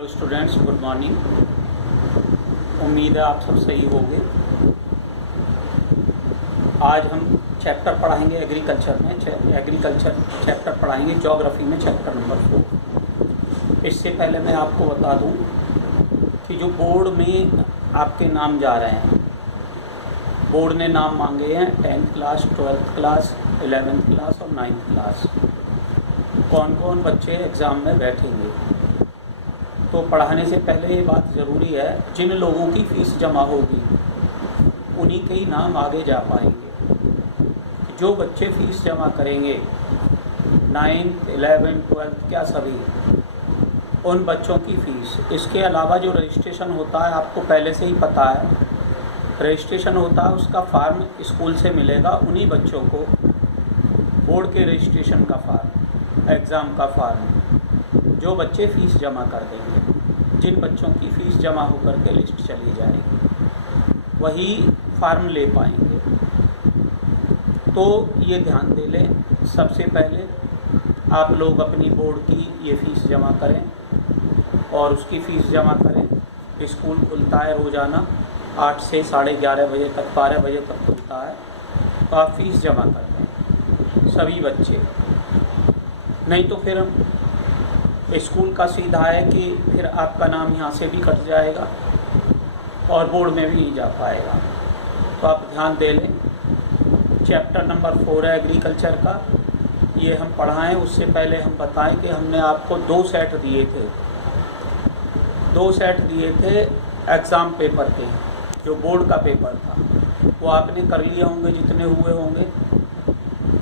Hello students, good morning. उम्मीद है आप सब सही होंगे। आज हम चैप्टर पढ़ाएंगे एग्रीकल्चर में। एग्रीकल्चर चैप्टर पढ़ाएंगे ज्योग्राफी में, चैप्टर नंबर 4। इससे पहले मैं आपको बता दूं कि जो बोर्ड में आपके नाम जा रहे हैं, बोर्ड ने नाम मांगे हैं 10th class, 12th class, 11th class और 9th क्लास। कौन कौन बच्चे एग्ज़ाम में बैठेंगे, तो पढ़ाने से पहले ये बात ज़रूरी है, जिन लोगों की फ़ीस जमा होगी उन्हीं के ही नाम आगे जा पाएंगे। जो बच्चे फ़ीस जमा करेंगे 9th, 11th, 12th क्या सभी, उन बच्चों की फ़ीस। इसके अलावा जो रजिस्ट्रेशन होता है, आपको पहले से ही पता है, रजिस्ट्रेशन होता है, उसका फार्म स्कूल से मिलेगा। उन्हीं बच्चों को बोर्ड के रजिस्ट्रेशन का फार्म, एग्ज़ाम का फार्म, जो बच्चे फ़ीस जमा कर देंगे, जिन बच्चों की फ़ीस जमा होकर के लिस्ट चली जाएगी, वही फार्म ले पाएंगे। तो ये ध्यान दे लें, सबसे पहले आप लोग अपनी बोर्ड की ये फ़ीस जमा करें और उसकी फ़ीस जमा करें। स्कूल खुलता है रोज़ाना 8 से 11:30 बजे तक, 12 बजे तक खुलता है। तो आप फ़ीस जमा कर दें सभी बच्चे, नहीं तो फिर स्कूल का सीधा है कि फिर आपका नाम यहाँ से भी कट जाएगा और बोर्ड में भी नहीं जा पाएगा। तो आप ध्यान दे लें। चैप्टर नंबर 4 है एग्रीकल्चर का, ये हम पढ़ाएं। उससे पहले हम बताएं कि हमने आपको 2 सेट दिए थे, 2 सेट दिए थे एग्ज़ाम पेपर के। जो बोर्ड का पेपर था वो आपने कर लिए होंगे, जितने हुए होंगे,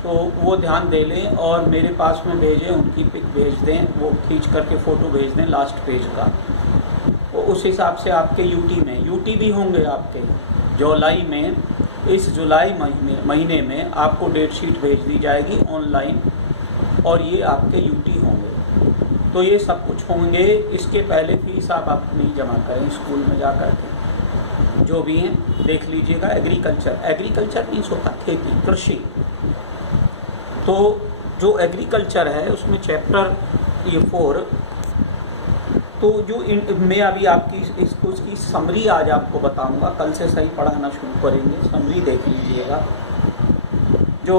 तो वो ध्यान दे लें और मेरे पास में भेजें, उनकी पिक भेज दें, वो खींच करके फ़ोटो भेज दें लास्ट पेज का। तो उस हिसाब से आपके यूटी भी होंगे आपके जुलाई में। इस जुलाई महीने में आपको डेट शीट भेज दी जाएगी ऑनलाइन, और ये आपके यूटी होंगे। तो ये सब कुछ होंगे। इसके पहले फ़ीस आप अपनी जमा करें स्कूल में जा कर के, जो भी हैं देख लीजिएगा। एग्रीकल्चर मीन्स होता खेती, कृषि। तो जो एग्रीकल्चर है उसमें चैप्टर ये 4, तो जो मैं अभी आपकी इसकी समरी आज आपको बताऊंगा। कल से सही पढ़ाना शुरू करेंगे। समरी देख लीजिएगा। जो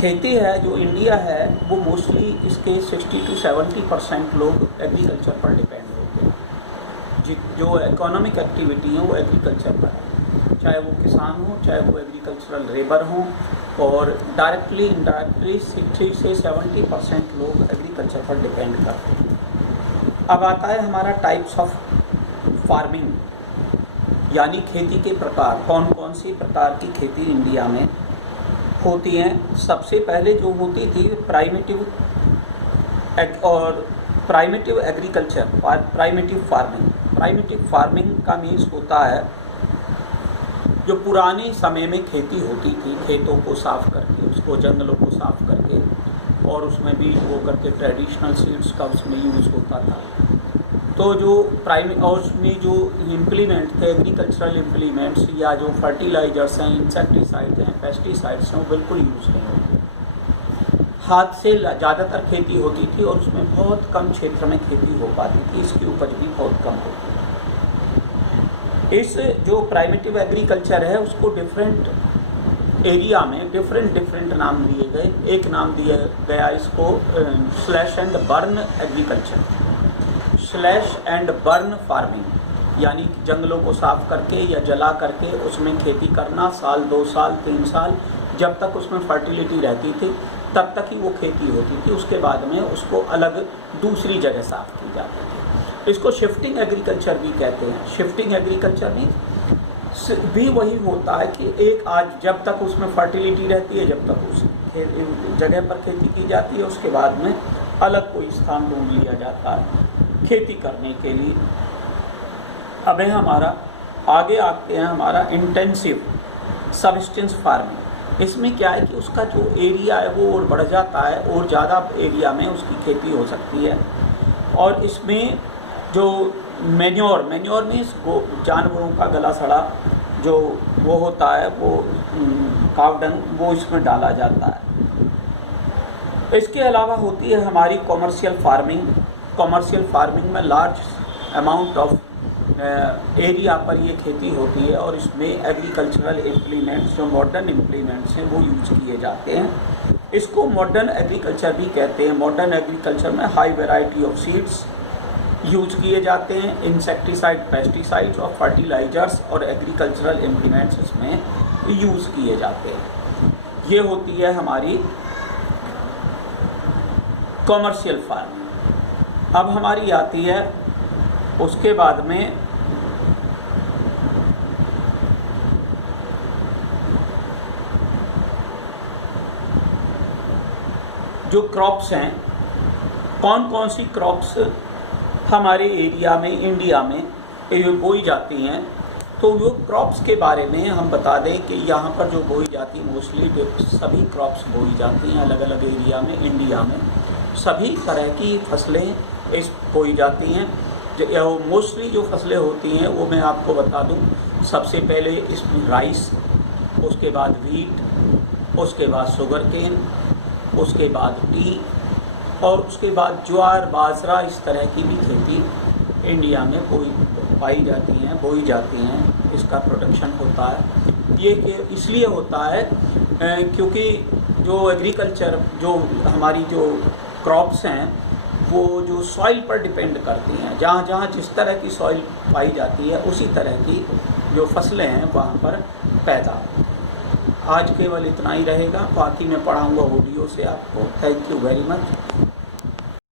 खेती है, जो इंडिया है, वो मोस्टली इसके 60 से 70% लोग एग्रीकल्चर पर डिपेंड होते हैं। जो इकोनॉमिक एक्टिविटी है वो एग्रीकल्चर पर है, चाहे वो किसान हो, चाहे वो एग्रीकल्चरल लेबर हो, और डायरेक्टली इनडायरेक्टली 60 से 70% लोग एग्रीकल्चर पर डिपेंड करते हैं। अब आता है हमारा टाइप्स ऑफ फार्मिंग, यानी खेती के प्रकार। कौन कौन सी प्रकार की खेती इंडिया में होती हैं। सबसे पहले जो होती थी primitive agriculture, primitive farming. Primitive farming का मीन्स होता है जो पुराने समय में खेती होती थी, खेतों को साफ़ करके, उसको जंगलों को साफ़ करके, और उसमें बीज बो करके ट्रेडिशनल सीड्स का उसमें यूज़ होता था। तो जो और उसमें जो इम्प्लीमेंट थे, एग्रीकल्चरल इम्प्लीमेंट्स या जो फर्टिलाइजर्स हैं, इंसेक्टिसाइड्स हैं, पेस्टिसाइड्स हैं, वो बिल्कुल यूज़ नहीं होते। हाथ से ज़्यादातर खेती होती थी और उसमें बहुत कम क्षेत्र में खेती हो पाती थी, इसकी उपज भी बहुत कम होती थी। इस जो प्राइमिटिव एग्रीकल्चर है उसको डिफरेंट एरिया में डिफरेंट नाम दिए गए। एक नाम दिया गया इसको slash and burn agriculture, slash and burn farming, यानी जंगलों को साफ करके या जला करके उसमें खेती करना, साल 2 साल 3 साल, जब तक उसमें फर्टिलिटी रहती थी तब तक ही वो खेती होती थी। उसके बाद में उसको अलग दूसरी जगह साफ की जाती थी। इसको शिफ्टिंग एग्रीकल्चर भी कहते हैं। शिफ्टिंग एग्रीकल्चर में भी वही होता है कि एक आज जब तक उसमें फर्टिलिटी रहती है, जब तक उस जगह पर खेती की जाती है, उसके बाद में अलग कोई स्थान ढूंढ लिया जाता है खेती करने के लिए। अब है हमारा आगे आते हैं हमारा इंटेंसिव सब्सिस्टेंस फार्मिंग। इसमें क्या है कि उसका जो एरिया है वो और बढ़ जाता है और ज़्यादा एरिया में उसकी खेती हो सकती है। और इसमें जो मैन्योर मीन्स जानवरों का गला सड़ा जो वो होता है, वो काव डंग, वो इसमें डाला जाता है। इसके अलावा होती है हमारी कॉमर्शियल फार्मिंग, कॉमर्शियल फार्मिंग में लार्ज अमाउंट ऑफ एरिया पर ये खेती होती है और इसमें एग्रीकल्चरल इम्प्लीमेंट्स, जो मॉडर्न इम्प्लीमेंट्स हैं, वो यूज किए जाते हैं। इसको मॉडर्न एग्रीकल्चर भी कहते हैं। मॉडर्न एग्रीकल्चर में high variety of seeds use किए जाते हैं, इंसेक्टिसाइड, पेस्टिसाइड्स और फर्टिलाइजर्स और एग्रीकल्चरल इम्प्लीमेंट्स इसमें यूज किए जाते हैं। ये होती है हमारी कॉमर्शियल फार्मिंग। अब हमारी आती है उसके बाद में जो क्रॉप्स हैं, कौन कौन सी क्रॉप्स हमारे एरिया में, इंडिया में बोई जाती हैं। तो वो क्रॉप्स के बारे में हम बता दें कि यहाँ पर जो बोई जाती है, मोस्टली सभी क्रॉप्स बोई जाती हैं अलग अलग एरिया में, इंडिया में सभी तरह की फसलें इस बोई जाती हैं। जो मोस्टली जो फसलें होती हैं वो मैं आपको बता दूं। सबसे पहले इसमें राइस, उसके बाद व्हीट, उसके बाद शुगर केन, उसके बाद टी और उसके बाद ज्वार, बाजरा, इस तरह की भी खेती इंडिया में पाई जाती हैं, बोई जाती हैं। इसका प्रोडक्शन होता है। ये इसलिए होता है क्योंकि जो एग्रीकल्चर, जो हमारी जो क्रॉप्स हैं, वो जो सॉइल पर डिपेंड करती हैं। जहाँ जहाँ जिस तरह की सॉइल पाई जाती है उसी तरह की जो फसलें हैं वहाँ पर पैदा। आज केवल इतना ही रहेगा, बाकी मैं पढ़ाऊँगा ऑडियो से आपको। Thank you very much.